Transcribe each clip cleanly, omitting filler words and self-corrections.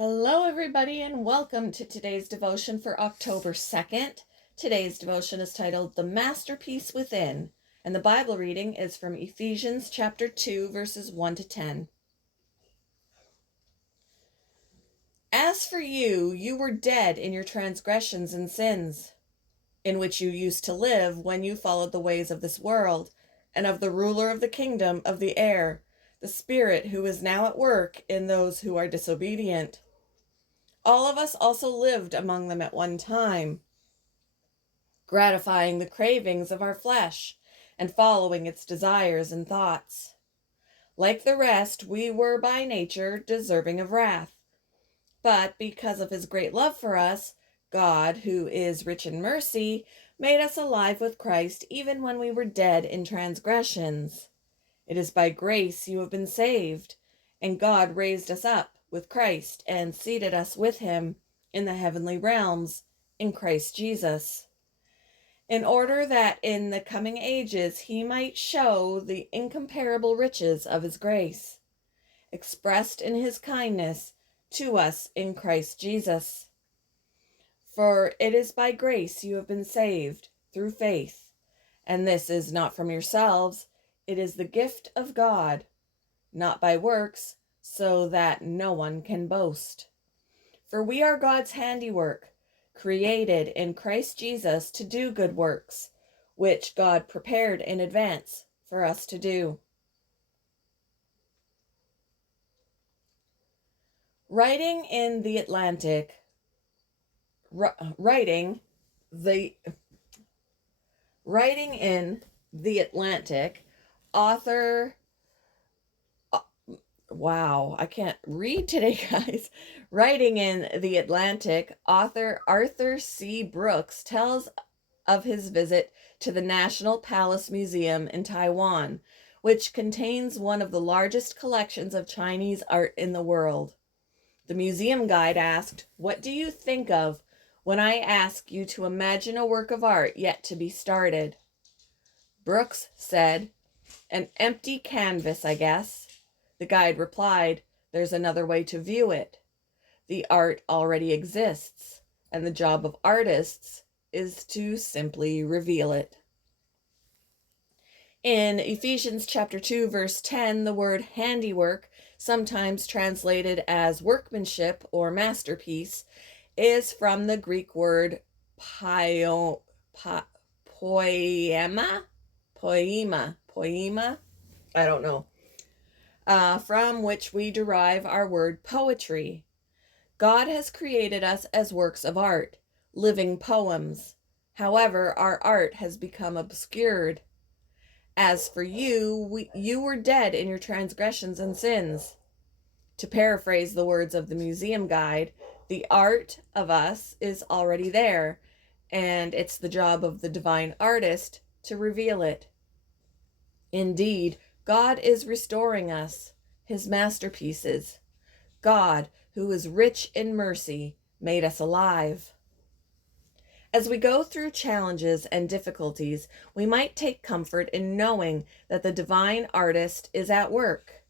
Hello, everybody, and welcome to today's devotion for October 2nd. Today's devotion is titled The Masterpiece Within, and the Bible reading is from Ephesians chapter 2, verses 1 to 10. As for you, you were dead in your transgressions and sins, in which you used to live when you followed the ways of this world, and of the ruler of the kingdom of the air, the Spirit who is now at work in those who are disobedient. All of us also lived among them at one time, gratifying the cravings of our flesh and following its desires and thoughts. Like the rest, we were by nature deserving of wrath. But because of his great love for us, God, who is rich in mercy, made us alive with Christ even when we were dead in transgressions. It is by grace you have been saved, and God raised us up with Christ and seated us with him in the heavenly realms in Christ Jesus, in order that in the coming ages he might show the incomparable riches of his grace, expressed in his kindness to us in Christ Jesus. For it is by grace you have been saved through faith, and this is not from yourselves, it is the gift of God, not by works, so that no one can boast. For we are God's handiwork, created in Christ Jesus to do good works, which God prepared in advance for us to do. Writing in the Atlantic, writing in the Atlantic, author wow, I can't read today, guys. Writing in The Atlantic, author Arthur C. Brooks tells of his visit to the National Palace Museum in Taiwan, which contains one of the largest collections of Chinese art in the world. The museum guide asked, "What do you think of when I ask you to imagine a work of art yet to be started?" Brooks said, "An empty canvas, I guess." The guide replied, "There's another way to view it. The art already exists, and the job of artists is to simply reveal it." In Ephesians chapter 2, verse 10, the word handiwork, sometimes translated as workmanship or masterpiece, is from the Greek word poema, I don't know. From which we derive our word poetry. God has created us as works of art, living poems. However, our art has become obscured. As for you, you were dead in your transgressions and sins. To paraphrase the words of the museum guide, the art of us is already there, and it's the job of the divine artist to reveal it. Indeed, God is restoring us, his masterpieces. God, who is rich in mercy, made us alive. As we go through challenges and difficulties, we might take comfort in knowing that the divine artist is at work.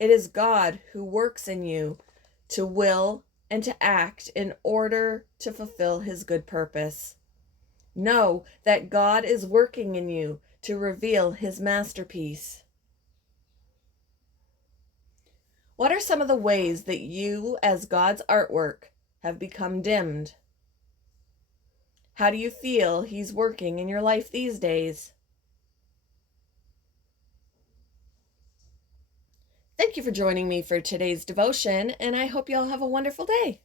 It is God who works in you to will and to act in order to fulfill his good purpose. Know that God is working in you to reveal his masterpiece. What are some of the ways that you, as God's artwork, have become dimmed? How do you feel he's working in your life these days? Thank you for joining me for today's devotion, and I hope you all have a wonderful day.